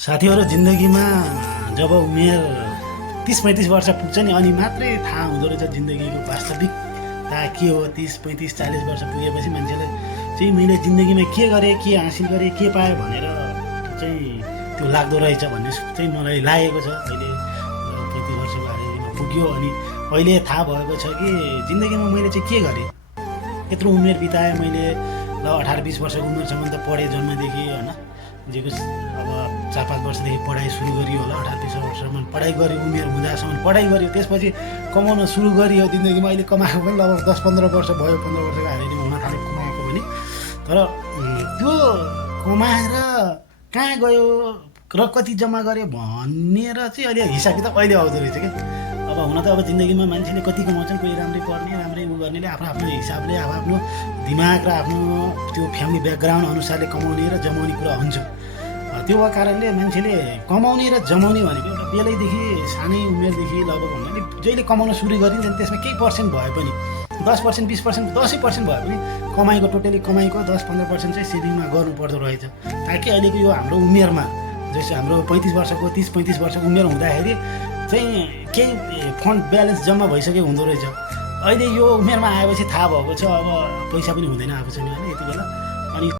साथीहरू जिन्दगीमा जब उमेर 30-35 वर्ष पुग्छ नि अनि मात्रै थाहा हुँदो रहेछ जिन्दगीको वास्तविकता के हो। 30-35-40 वर्ष पुगेपछि मान्छेलाई चाहिँ मैले जिन्दगीमा के गरेँ, के हासिल गरेँ, के पाएँ भनेर चाहिँ त्यो लाग्दो रहेछ भन्ने चाहिँ मलाई लागेको छ। अहिले 35 वर्षको हारेमा पुग्यो अनि अहिले थाहा भएको छ कि जिन्दगीमा मैले चाहिँ के गरेँ। यत्रो उमेर बिताएँ मैले। ल 18-20 वर्षको उमेरसम्म त पढेँ जन्मदेखि होइन। जेको अब 4-5 वर्षदेखि पढाइ सुरु गरियो होला। 18-20 वर्षसम्म पढाइ गऱ्यो, उमेर हुँदासम्म पढाइ गऱ्यो, त्यसपछि कमाउन सुरु गरियो जिन्दगीमा। अहिले कमाएको पनि लगभग 10-15 वर्ष भयो, 15 वर्षको हारेर हुन थाल्यो कमाएको पनि। तर त्यो कमाएर कहाँ गयो र कति जम्मा गऱ्यो भनेर चाहिँ अहिले हिसाब किताब अहिले आउँदो रहेछ क्या। अब हुन त अब जिन्दगीमा मान्छेले कति कमाउँछन्, कोही राम्रै पढ्ने, राम्रै उ गर्नेले आफ्नो आफ्नो हिसाबले आफ्नो दिमाग र आफ्नो त्यो फ्यामिली ब्याकग्राउन्ड अनुसारले कमाउने र जमाउने कुरा हुन्छ। त्यो कारणले मान्छेले कमाउने र जमाउने भनेको एउटा बेलैदेखि सानै उमेरदेखि लगभग भन्नाले जहिले कमाउन सुरु गरिन्छ नि त्यसमा केही पर्सेन्ट भए पनि 10%, 20%, 10% भए पनि कमाइको टोटली कमाइको 10-15% चाहिँ सेभिङमा गर्नु पर्दो रहेछ। ताकि अहिलेको यो हाम्रो उमेरमा जस्तो हाम्रो 35 वर्षको 30-35 वर्षको उमेर हुँदाखेरि चाहिँ केही फन्ड ब्यालेन्स जम्मा भइसकेको हुँदो रहेछ। अहिले यो उमेरमा आएपछि थाहा भएको छ अब पैसा पनि हुँदैन आफूसँग होइन। यति बेला